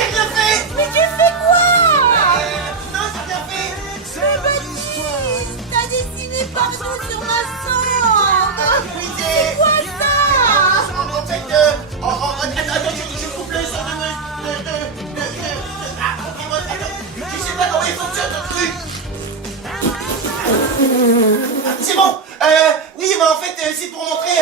j'ai rien fait. Mais tu fais quoi? Non, j'ai rien fait. Mais Baptiste, t'as dessiné partout sur ma chambre. Oui, C'est quoi ça? En fait, attends, je coupe le son Ah, ok, attends, je sais pas comment il fonctionne ton truc. Ah, c'est bon. Oui, mais en fait, c'est pour montrer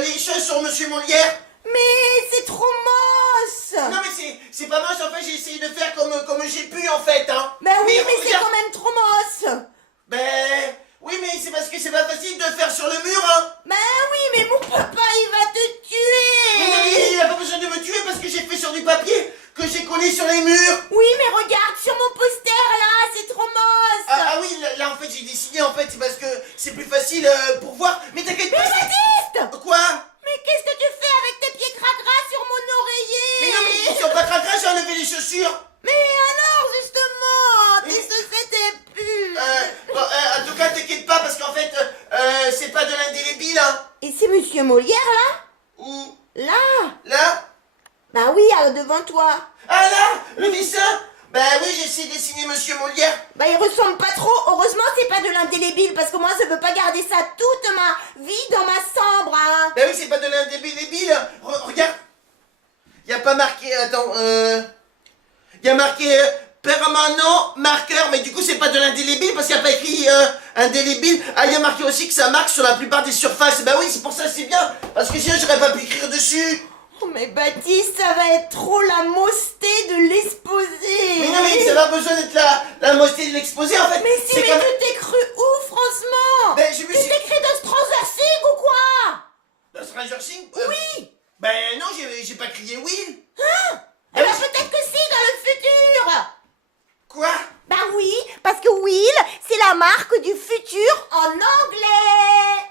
les choses sur Monsieur Molière. Mais c'est trop moche. Non, mais c'est pas moche. En fait, j'ai essayé de faire comme j'ai pu, en fait, hein. Ben oui, mais c'est regarde. quand même trop moche. Ben oui, mais c'est parce que c'est pas facile de le faire sur le mur, hein. Ben oui, mais mon papa, il va te Mais tuer. il a pas besoin de me tuer parce que j'ai fait sur du papier que j'ai collé sur les murs. Oui, mais regarde sur mon poster là, c'est trop moche. Ah oui, là en fait j'ai dessiné en fait, c'est parce que c'est plus facile pour voir. Mais t'inquiète Mais pas. Baptiste, Quoi? mais qu'est-ce que tu fais avec tes pieds cragras sur mon oreiller? Mais non, mais ils sont pas cracra, j'ai enlevé les chaussures. Mais alors, justement, tes chaussettes et pull. Bon, en tout cas, t'inquiète pas parce qu'en fait, c'est pas de l'indélébile, hein. Et c'est Monsieur Molière là? Où? Là? Là? Bah oui, devant toi. Ah là? Le dessin? Bah oui, j'ai essayé de dessiner Monsieur Molière. Bah il ressemble pas trop. Heureusement c'est pas de l'indélébile parce que moi je peux pas garder ça toute ma vie dans ma chambre, hein. Bah oui, c'est pas de l'indélébile. Regarde. Y a pas marqué, attends, y a marqué permanent marqueur, mais du coup c'est pas de l'indélébile parce qu'il n'y a pas écrit indélébile. Ah, il y a marqué aussi que ça marque sur la plupart des surfaces. Bah oui, c'est pour ça que c'est bien, parce que sinon j'aurais pas pu écrire dessus. Oh mais Baptiste, ça va être trop la mosté de l'exposé. Mais non, mais ça va besoin d'être la mosté de l'exposé en fait. Mais si, C'est mais comme- tu t'es cru où franchement? Ben, je me Tu suis- t'écris de Stranger Things ou quoi? Dans Stranger Things Oui. Ben non, j'ai pas crié oui. Eh ben peut-être que si dans le futur. Quoi? Bah oui, parce que Will, c'est la marque du futur en anglais.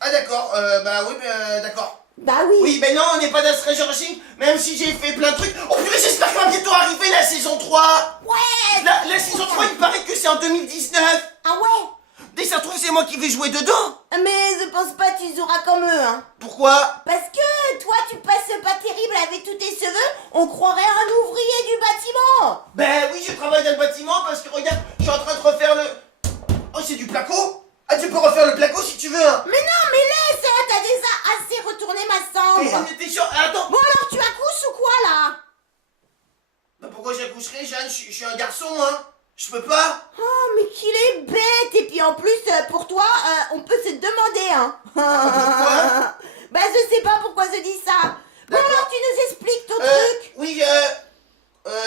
Ah d'accord, bah oui, d'accord. Bah oui. Oui, ben non, on n'est pas dans Stranger Things, même si j'ai fait plein de trucs. Oh purée, j'espère qu'il va bientôt arriver la saison 3. Ouais. La saison 3, il paraît que c'est en 2019. Ah ouais. Dès que ça se trouve, c'est moi qui vais jouer dedans. Mais je pense pas que tu joueras comme eux, hein. Pourquoi? Parce que toi, tu passes pas terrible avec tous tes cheveux, on croirait un ouvrier du bâtiment. Ben oui, je travaille dans le bâtiment parce que regarde, je suis en train de refaire le... Oh, c'est du placo? Ah, tu peux refaire le placo si tu veux, hein. Mais non, mais laisse, hein, t'as déjà assez retourné ma chambre. T'es sûr? Attends. Bon alors, tu accouches ou quoi, là? Bah pourquoi j'accoucherai, Jeanne? Je suis un garçon, hein. Je peux pas. Oh, mais qu'il est bête. Et puis en plus, pour toi, on peut se demander, hein. pourquoi? Bah, je sais pas pourquoi je dis ça. Bon D'accord. alors, tu nous expliques ton truc. Oui,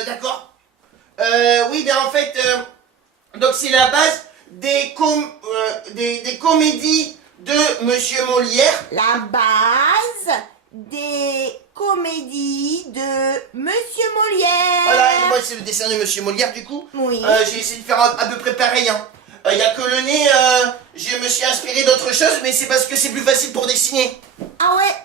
d'accord. Oui, ben en fait, donc c'est la base des comédies de Monsieur Molière. La base des comédies de Monsieur Molière. Voilà, et moi c'est le dessin de Monsieur Molière du coup. Oui. J'ai essayé de faire à peu près pareil, hein. Il y a que le nez, je me suis inspiré d'autre chose, mais c'est parce que c'est plus facile pour dessiner. Ah ouais.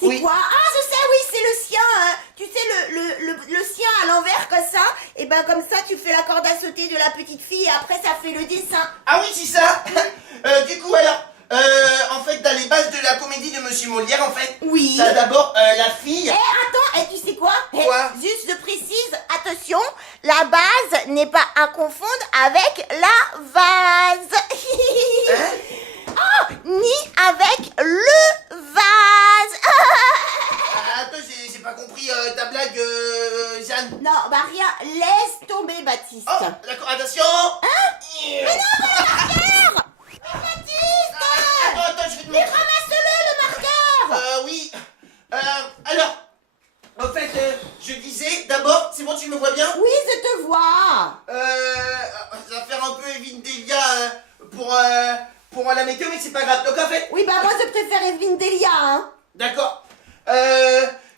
C'est Oui. quoi? Ah, je sais, oui, c'est le sien, hein. Tu sais, le sien à l'envers comme ça. Et ben comme ça, tu fais la corde à sauter de la petite fille et après ça fait le dessin. Ah oui, c'est ça. Du coup, alors, en fait, dans les bases de la comédie de Monsieur Molière, en fait, Oui. t'as d'abord la fille. Attends, tu sais quoi? Quoi? Juste je précise, attention, la base n'est pas à confondre avec la vase. Hein? Oh, ni avec le vase. Ah, attends, j'ai pas compris ta blague, Jeanne. Non, bah rien, laisse tomber Baptiste. Oh, d'accord, attention. Mais non, mais le marqueur. Baptiste. Attends, je vais te Mais montrer. ramasse-le, le marqueur. Oui. Alors, en fait, je disais, d'abord, c'est bon, tu me vois bien? Oui, je te vois. Ça va faire un peu Evin Delia pour la météo, mais c'est pas grave. Donc, en fait, Oui, bah moi je préfère Evelyne Delia, hein. d'accord.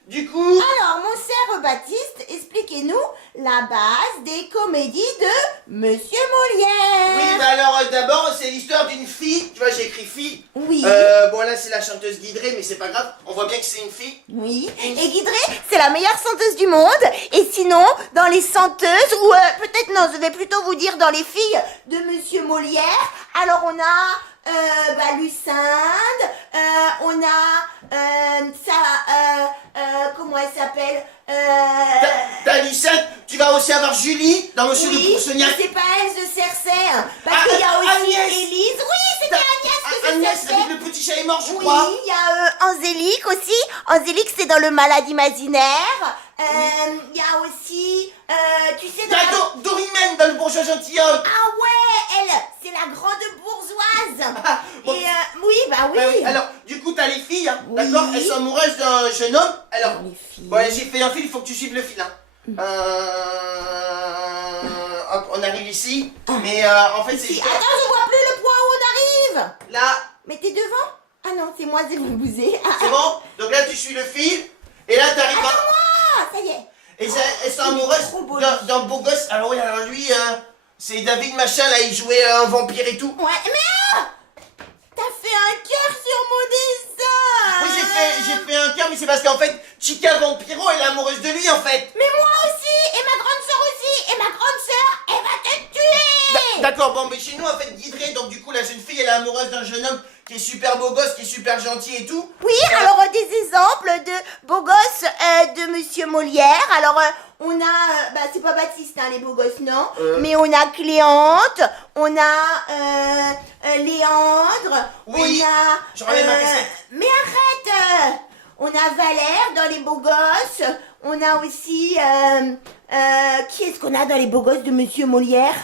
Du coup... Alors, mon cher Baptiste, expliquez-nous la base des comédies de Monsieur Molière. Oui, bah alors, d'abord, c'est l'histoire d'une fille. Tu vois, j'ai écrit fille. Oui. Bon, là, c'est la chanteuse Guidré, mais c'est pas grave. On voit bien que c'est une fille. Oui. Et Guidré, c'est la meilleure chanteuse du monde. Et sinon, dans les chanteuses, ou peut-être non, je vais plutôt vous dire dans les filles de Monsieur Molière, alors on a Lucinde, on a comment elle s'appelle Julie dans Monsieur le Oui, Poursognac. c'est pas Else de Cersei, hein, parce Ah, qu'il y a aussi Agnès. Élise. Oui, c'était Agnès que je Agnès cherchais. avec le petit chat est mort, je Oui, crois. il y a Angélique aussi. Angélique, c'est dans le malade imaginaire. Il y a aussi, tu sais, Il y a Dorimène dans le bourgeois gentilhomme. Ah ouais, elle, c'est la grande bourgeoise. Ah, bon. Et oui, bah oui. Bah oui, alors, du coup, t'as les filles, hein, Oui. d'accord? Elles sont amoureuses d'un jeune homme. Alors, Les filles. ouais, j'ai fait un fil, il faut que tu suives le fil. Hein. Hop, on arrive ici, mais en fait, c'est... Attends, je vois plus le point où on arrive. Là, Mais t'es devant? Ah non, c'est moi, c'est vous bousez. c'est bon? Donc là, tu suis le fil, et là, t'arrives à... Ah, ça y est. Et elles sont amoureuses trop beau, d'un beau gosse. Alors oui, alors lui, c'est David machin, là, il jouait un vampire et tout. Ouais, mais t'as fait un cœur sur mon dessin. Oui, j'ai fait un cœur, mais c'est parce qu'en fait, Chica Vampiro, elle est amoureuse de lui, en fait. Mais moi aussi, et ma grande sœur aussi, et ma grande sœur, elle va te tuer. D'accord, bon, mais chez nous, en fait, Guidré, donc du coup, la jeune fille, elle est amoureuse d'un jeune homme qui est super beau gosse, qui est super gentil et tout. Oui, alors des exemples de beaux gosses de Monsieur Molière. Alors on a, bah c'est pas Baptiste, hein, les beaux gosses, non. Mais on a Cléante, on a Léandre, Oui, on a. je relève ma cassette. Mais arrête. On a Valère dans les beaux gosses. On a aussi qui est-ce qu'on a dans les beaux gosses de Monsieur Molière?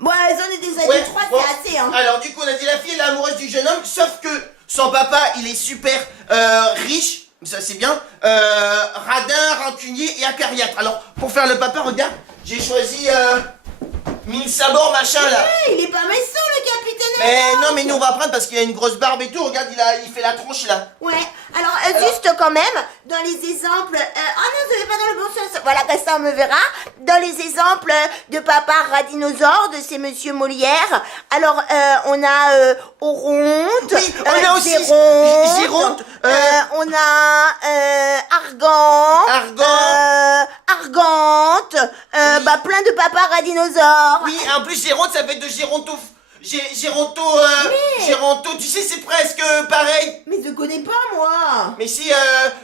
Ouais, j'en ai déjà Ouais, dit trois, bon. c'est assez, hein. Alors, du coup, on a dit la fille, elle est amoureuse du jeune homme, sauf que son papa, il est super riche, ça c'est bien, radin, rancunier et acariâtre. Alors, pour faire le papa, regarde, j'ai choisi mille sabords, machin, là. Ouais, il est pas méchant, le capitaine. Mais non, mais nous, on va prendre parce qu'il a une grosse barbe et tout, regarde, il fait la tronche, là. Ouais, alors juste quand même, dans les exemples... oh non, je vais pas dans le bon sens. Voilà, comme ça on me verra. Dans les exemples de papa radinosaure de ces Monsieur Molière, alors on a Oronte, Oui, on a aussi Géronte, on a Argan, Argante, bah plein de papas radinosaures. Oui, en plus, Géronte, ça fait de Géronto... Géronto, tu sais, c'est presque pareil. Mais je connais pas, moi. Mais si,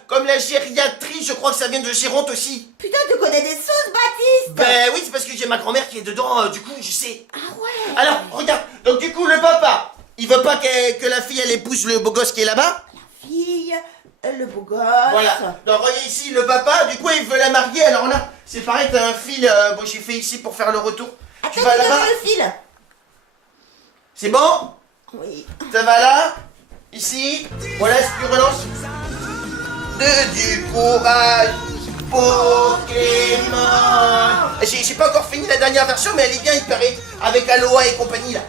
comme la gériatrie, je crois que ça vient de Géronte aussi. Putain, tu connais des sauces, Baptiste. Ben oui, c'est parce que j'ai ma grand-mère qui est dedans, du coup, je sais. Ah ouais. Alors, regarde, donc du coup, le papa, il veut pas que la fille, elle épouse le beau gosse qui est là-bas. Fille, le beau gosse. Voilà, donc regardez ici, le papa, du coup, il veut la marier, alors là, c'est pareil, t'as un fil, bon, j'ai fait ici pour faire le retour. Attends, Tu vas tu là-bas, donnes le fil. c'est bon? Oui. Ça va là, ici, voilà, si tu relances. Du courage, Pokémon. J'ai pas encore fini la dernière version, mais elle est bien, il paraît, avec Aloha et compagnie là.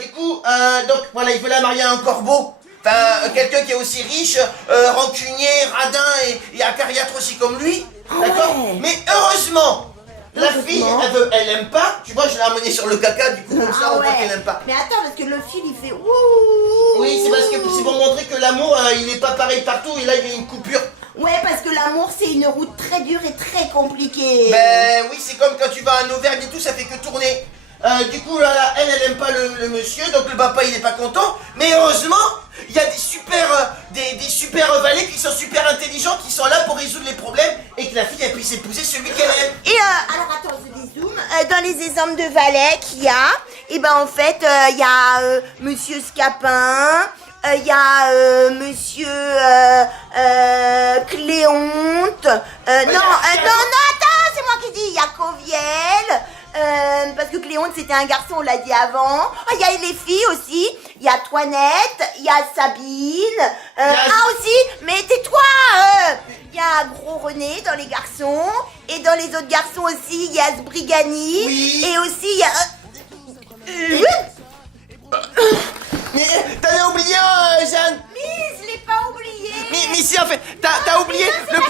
Du coup, donc voilà, il veut la marier à un corbeau. Enfin, quelqu'un qui est aussi riche, rancunier, radin et acariâtre aussi comme lui. D'accord? ouais. Mais heureusement, la Heureusement. fille, elle aime pas. Tu vois, je l'ai amenée sur le caca, du coup, comme ça, on voit qu'elle aime pas. Mais attends, parce que le fil il fait ouh. Oui, c'est parce que c'est pour montrer que l'amour, il est pas pareil partout, et là, il y a une coupure. Ouais, parce que l'amour c'est une route très dure et très compliquée. Ben oui, c'est comme quand tu vas en Auvergne et tout, ça fait que tourner. Du coup, là, elle aime pas le monsieur, donc le papa, il est pas content. Mais heureusement, il y a des super valets qui sont super intelligents, qui sont là pour résoudre les problèmes et que la fille, elle puisse épouser celui qu'elle aime. Et alors attends, je dézoome. Dans les exemples de valets qu'il y a, et ben en fait, il y a Monsieur Scapin, il y a Monsieur Cléonte. Non, attends, c'est moi qui dis. Il y a Coviel. Parce que Cléonte c'était un garçon, on l'a dit avant. Il y a les filles aussi. Il y a Toinette, il y a Sabine. Aussi, mais tais-toi. Il y a Gros René dans les garçons. Et dans les autres garçons aussi, il y a Sbrigani. Oui. Et aussi il y a... Mais t'avais oublié, Jeanne. Mais je l'ai pas oublié. Mais si, en fait, t'as oublié le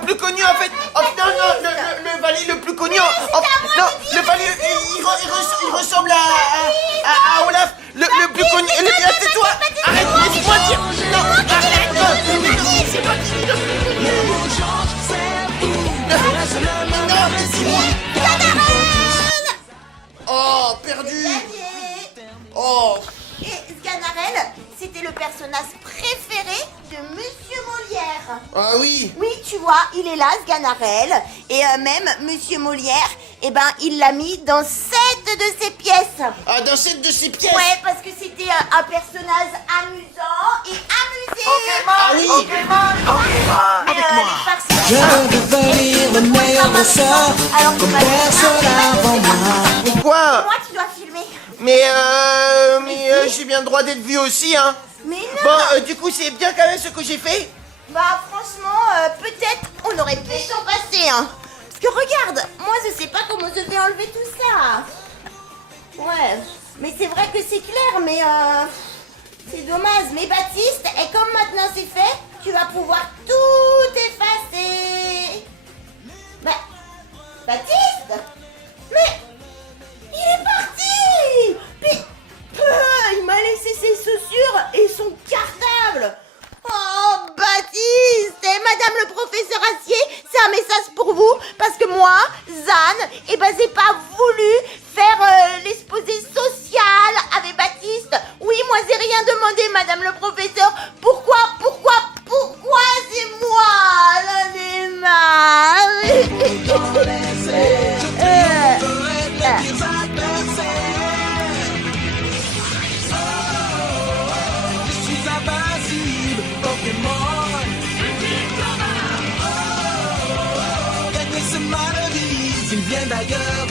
plus connu, en fait. Oh, non, le valet le plus connu. Non, le valet, il ressemble à Olaf. Le plus connu. Tais-toi. Arrête, laisse-moi dire. Non, arrête. C'est moi qui dis. Non, laisse-moi. Oh, perdu. Oh. Et Sganarelle, c'était le personnage préféré de Monsieur Molière. Ah oui. Oui, tu vois, il est là, ce Ganarelle. Et même Monsieur Molière, eh ben, il l'a mis dans 7 de ses pièces. Ah, dans cette de ces pièces. Ouais, parce que c'était un personnage amusant et amusé. Ah oui. Mais, les farceurs, Je veux devenir le meilleur danseur, alors, comme tu vas- personne avant moi. Pourquoi? Moi, tu dois filmer. Mais j'ai bien le droit d'être vu aussi, hein. Mais non. Bon, du coup, c'est bien quand même ce que j'ai fait. Bah franchement, peut-être on aurait pu s'en passer, hein. Parce que regarde, moi je sais pas comment je vais enlever tout ça. Ouais, mais c'est vrai que c'est clair, mais c'est dommage. Mais Baptiste, et comme maintenant c'est fait, tu vas pouvoir tout effacer. Bah, Baptiste, mais il est parti. Mais il m'a laissé ses chaussures et son cartable. Oh, Baptiste! Et Madame le professeur Acier, c'est un message pour vous, parce que moi, Zan, eh ben, j'ai pas voulu faire l'exposé social avec Baptiste. Oui, moi, j'ai rien demandé, Madame le professeur. Pourquoi c'est moi, Il vient d'ailleurs